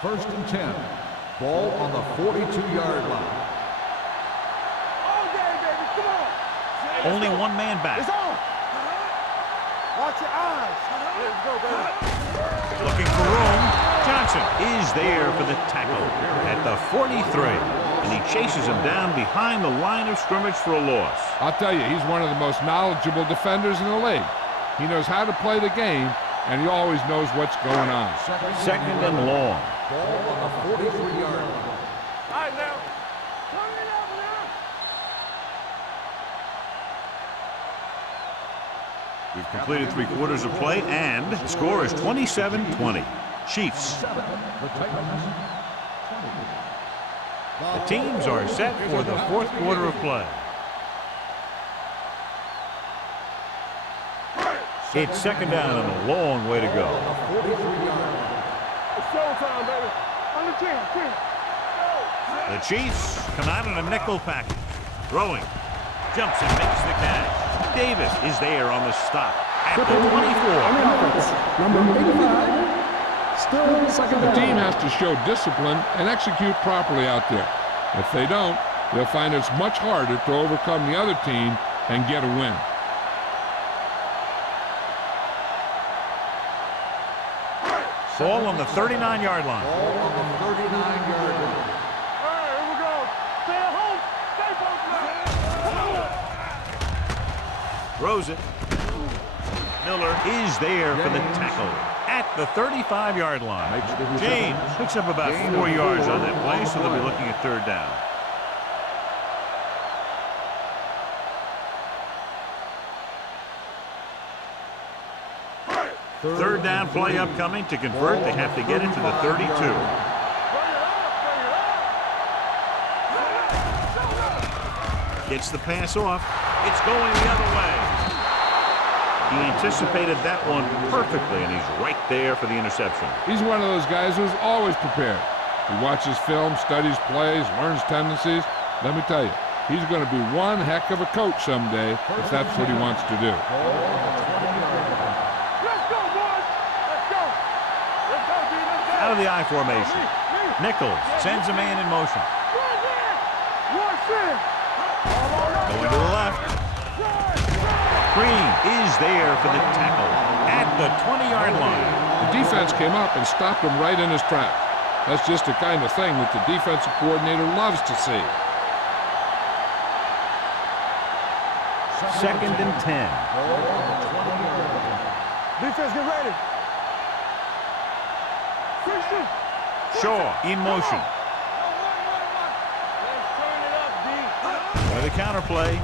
First and 10. Ball on the 42-yard line. All day, baby. Come on. Only one man back. It's on. Watch your eyes. Let's go, baby. Looking for room. Johnson is there for the tackle at the 43. And he chases him down behind the line of scrimmage for a loss. I'll tell you, he's one of the most knowledgeable defenders in the league. He knows how to play the game, and he always knows what's going on. Second and long. Ball on the 43-yard line. All right, now. Turn it up now. We've completed 3 quarters of play, and the score is 27-20. Chiefs. The Titans. 20. The teams are set for the 4th quarter of play. It's second down and a long way to go. 43-yard line. It's showtime, baby. On the team. The Chiefs come out in a nickel package. Throwing. Jumps and makes the catch. Davis is there on the stop at the 24. On the offense, number 85. Still second The down. team has to show discipline and execute properly out there. If they don't, they'll find it's much harder to overcome the other team and get a win. Ball on the 39-yard line. Ball on the 39-yard line. All right, here we go. Stay at home. Stay focused. Throws it. Miller is there for the tackle at the 35-yard line. James picks up about 4 yards on that play, so they'll be looking at third down. Third down play upcoming. To convert, they have to get it to the 32. Gets the pass off. It's going the other way. He anticipated that one perfectly, and he's right there for the interception. He's one of those guys who's always prepared. He watches film, studies plays, learns tendencies. Let me tell you, he's going to be one heck of a coach someday if that's what he wants to do. Out of the I formation. Nichols sends a man in motion. Going to the left. Green is there for the tackle at the 20-yard line. The defense came up and stopped him right in his tracks. That's just the kind of thing that the defensive coordinator loves to see. Second and 10. Defense, get ready. Shaw in motion. Let's turn it up, D. With a counter play.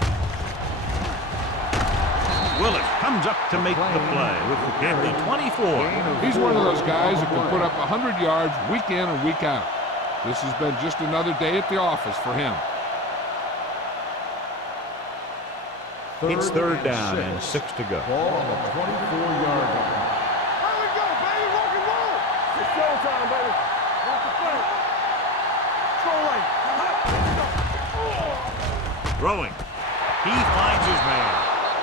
Willis comes up to make the play at the 24. He's one of those guys that can put up 100 yards week in and week out. This has been just another day at the office for him. It's third down and 6 to go. Ball on the 24-yard line. Here we go, baby. Rock and roll. It's showtime, baby. Watch the play. Throw right. Throwing. He finds his man.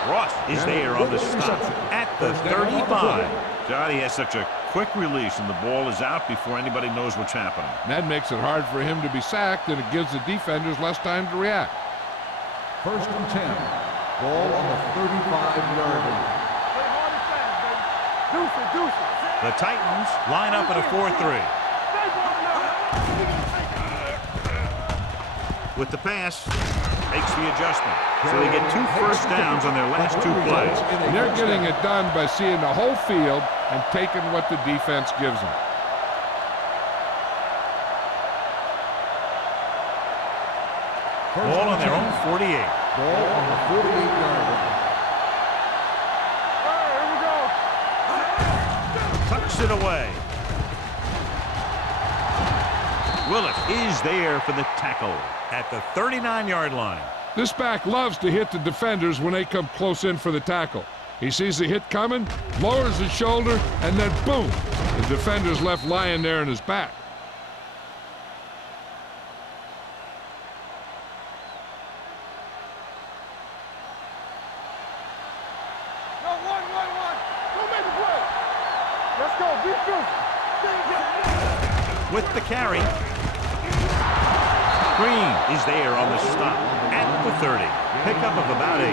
Ross is there on the stop at at the 35. Johnny has such a quick release, and the ball is out before anybody knows what's happening. And that makes it hard for him to be sacked, and it gives the defenders less time to react. 1st and 10. Ball on the 35-yard line. Play hard and fast, baby. Deuce it, deuce it. The Titans line up in a 4-3. With the pass, makes the adjustment. So they get 2 first downs on their last 2 plays. And they're getting it done by seeing the whole field and taking what the defense gives them. Ball on their own 48. Ball on the 48-yard line. All right, here we go. Tucks it away. Willis is there for the tackle at the 39-yard line. This back loves to hit the defenders when they come close in for the tackle. He sees the hit coming, lowers his shoulder, and then boom, the defender's left lying there in his back. No, one. Don't make a play. Let's go. Be good. With the carry. Green is there on the stop at the 30. Pickup of about 8.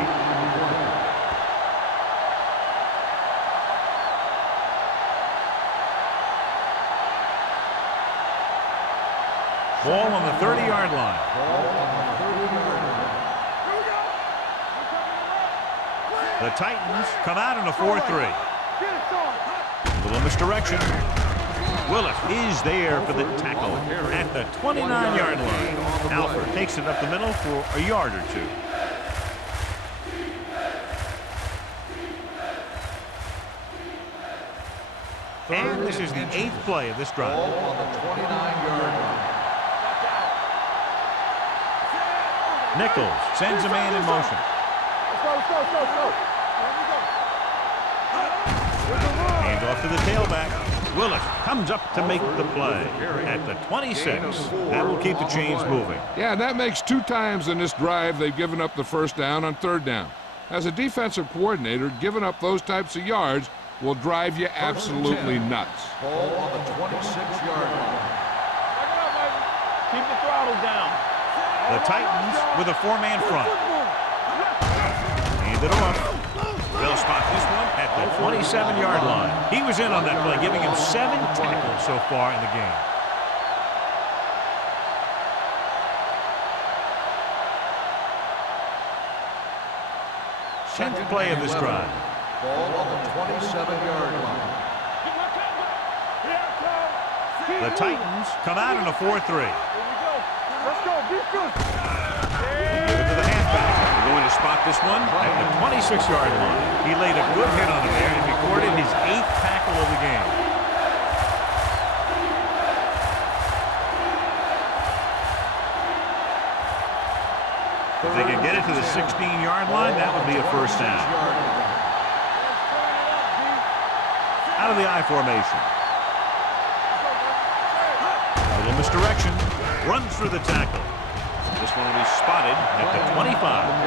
Ball on the 30-yard line. Ball on the 30-yard line. The Titans come out in a 4-3. Get it, son. Little misdirection. Willis is there for the tackle at the 29-yard line. Alford takes it up the middle for a yard or 2. And this is the 8th play of this drive. Ball on the 29-yard line. Nichols sends a man in motion. Let's go. Here we go. Hand off to the tailback. Willis comes up to make the play at the 26. That will keep the chains moving. Yeah, that makes 2 times in this drive they've given up the first down on 3rd down. As a defensive coordinator, giving up those types of yards will drive you absolutely nuts. Ball on the 26-yard line. Keep the throttle down. The Titans with a 4-man front. Hand it off. They'll spot this one at the 27-yard line. He was in on that play, giving him 7 tackles so far in the game. Tenth play of this drive. Ball on the 27-yard line. The Titans come out in a 4-3. Let's go. Be good. Give it to the halfback. They're going to spot this one at the 26-yard line. He laid a good hit on him there and recorded his 8th tackle of the game. If they can get it to the 16-yard line, that would be a first down. Out of the I formation. A little misdirection. Runs through the tackle. This one will be spotted at the 25.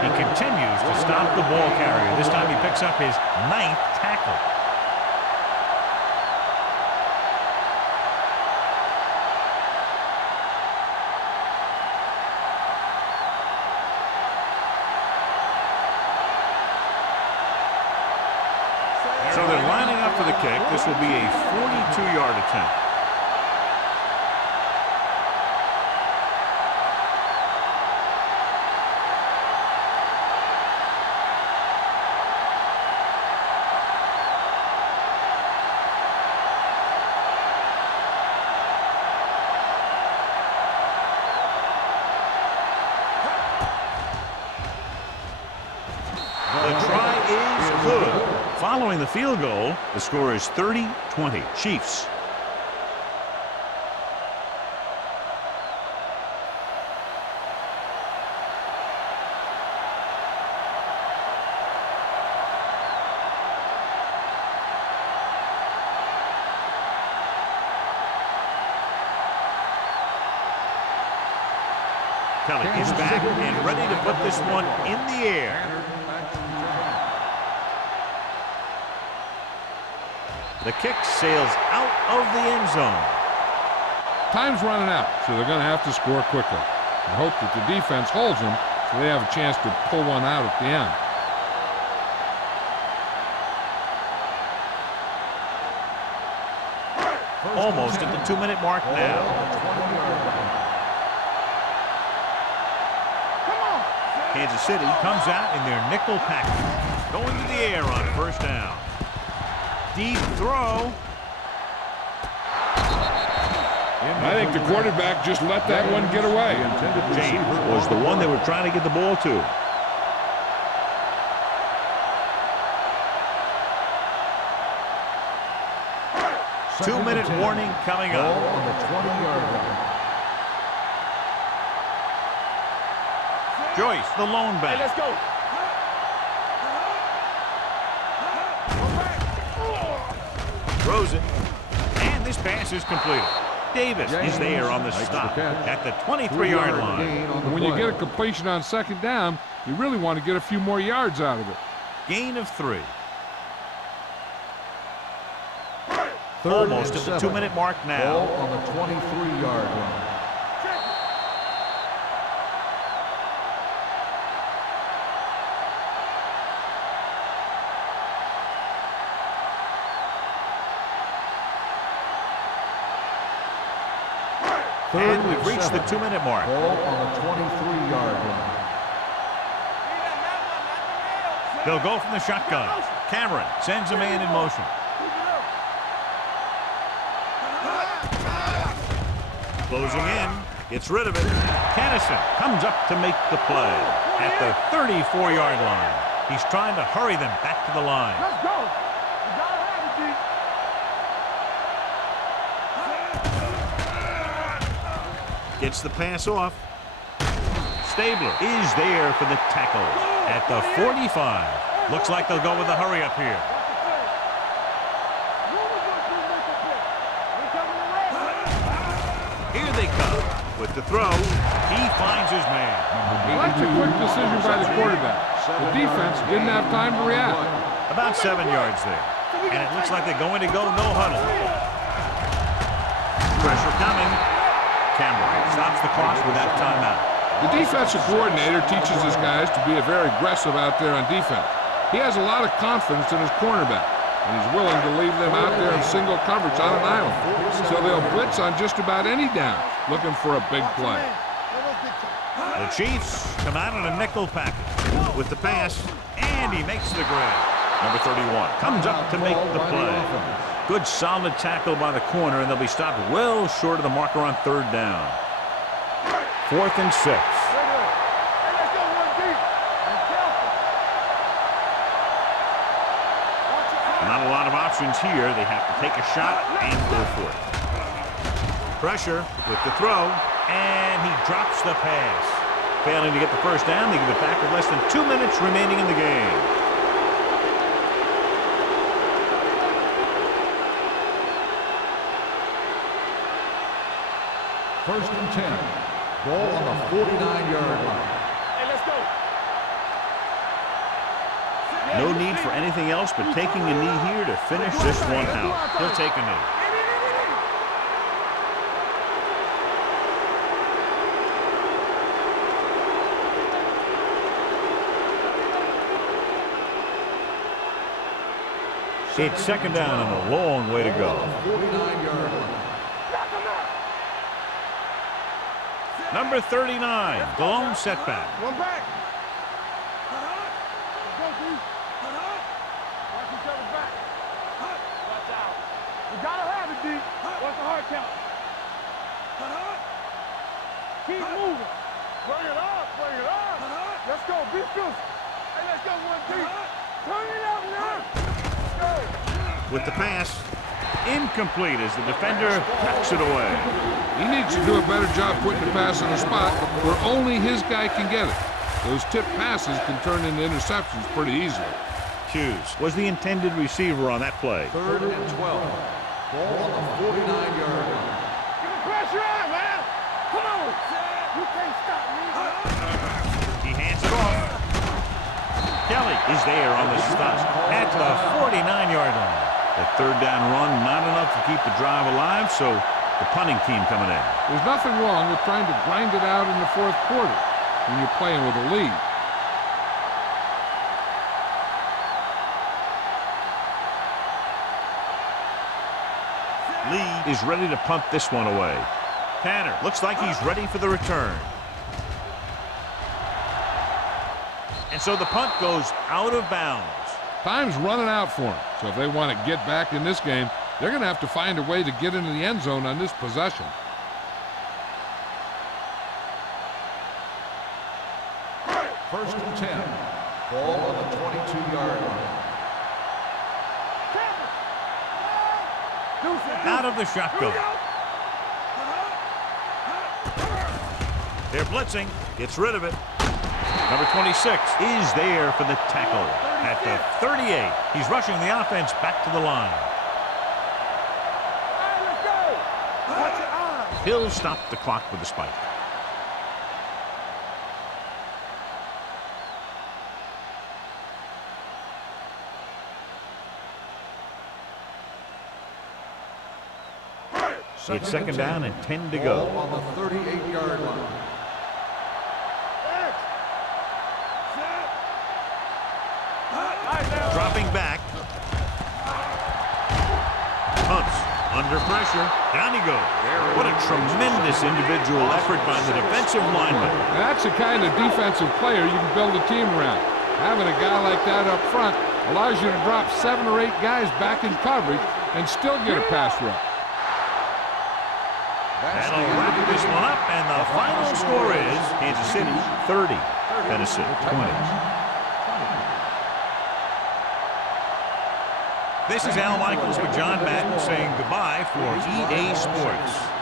He continues to stop the ball carrier. This time he picks up his 9th tackle. So they're lining up for the kick. This will be a 42-yard attempt. Following the field goal, the score is 30-20. Chiefs. Kelly is back and ready to put this one in the air. The kick sails out of the end zone. Time's running out, so they're going to have to score quickly. I hope that the defense holds them so they have a chance to pull one out at the end. Almost at the 2-minute mark now. Kansas City comes out in their nickel package. Going to the air on first down. Deep throw. I think the quarterback just let that one get away. James was the one they were trying to get the ball to. Two-minute warning coming up. On the 20-yard line. Joyce, the lone back. Hey, let's go. Throws it. And this pass is completed. Davis is there on the stop at the 23-yard line. When you get a completion on second down, you really want to get a few more yards out of it. Gain of 3. Third Almost and at the 7. 2-minute mark now. Ball on the 23-yard line. And we've reached the 2-minute mark. Ball on the 23-yard line. They'll go from the shotgun. Cameron sends a man in motion. Closing in. Gets rid of it. Kennison comes up to make the play at the 34-yard line. He's trying to hurry them back to the line. Let's go. You gotta have it, D. Gets the pass off. Stabler is there for the tackle at the 45. Looks like they'll go with a hurry up here. Here they come with the throw. He finds his man. That's a quick decision by the quarterback. The defense didn't have time to react. About 7 yards there. And it looks like they're going to go no huddle. Pressure coming. Cameron stops the clock with that timeout. The defensive coordinator teaches his guys to be very aggressive out there on defense. He has a lot of confidence in his cornerback, and he's willing to leave them out there in single coverage on an island. So they'll blitz on just about any down, looking for a big play. The Chiefs come out in a nickel package with the pass, and he makes the grab. Number 31 comes up to make the play. Good solid tackle by the corner, and they'll be stopped well short of the marker on third down. 4th and 6. Not a lot of options here. They have to take a shot and go for it. Pressure with the throw, and he drops the pass. Failing to get the first down, they give it back with less than 2 minutes remaining in the game. First and 10. Ball on the 49-yard line. Hey, let's go. No need for anything else but taking a knee here to finish this one out. He'll take a knee. It's second down and a long way to go. 49-yard line. Number 39, the lone setback. One back. Go, D. Watch each other back. Watch out. You gotta have it, D. What's the hard count? Keep moving. Bring it up. Bring it up. Let's go. Be fierce. Hey, let's go, 1D. Turn it up now. Let's go. With the pass, incomplete as the defender backs it away. He needs to do a better job putting the pass in a spot where only his guy can get it. Those tip passes can turn into interceptions pretty easily. Hughes was the intended receiver on that play. 3rd and 12. Ball on the 49-yard line. Get the pressure on, man. Come on. You can't stop me. He hands it off. Kelly is there on the stop at the 49-yard line. That third down run, not enough to keep the drive alive, so the punting team coming in. There's nothing wrong with trying to grind it out in the fourth quarter when you're playing with a lead. Lee is ready to punt this one away. Tanner looks like he's ready for the return. And so the punt goes out of bounds. Time's running out for them, so if they want to get back in this game, they're going to have to find a way to get into the end zone on this possession. First and 10. Ball on the 22-yard line. Out of the shotgun. They're blitzing. Gets rid of it. Number 26 is there for the tackle at the 38. He's rushing the offense back to the line. He'll stop the clock with a spike. It's second down and 10 to go. On the 38-yard line. Dropping back. Hunts under pressure. Down he goes. What a tremendous individual effort by the defensive lineman. That's the kind of defensive player you can build a team around. Having a guy like that up front allows you to drop 7 or 8 guys back in coverage and still get a pass rush. That'll wrap this one up, and the final score is Kansas City 30, Tennessee 20. This is Al Michaels with John Madden saying goodbye for EA Sports.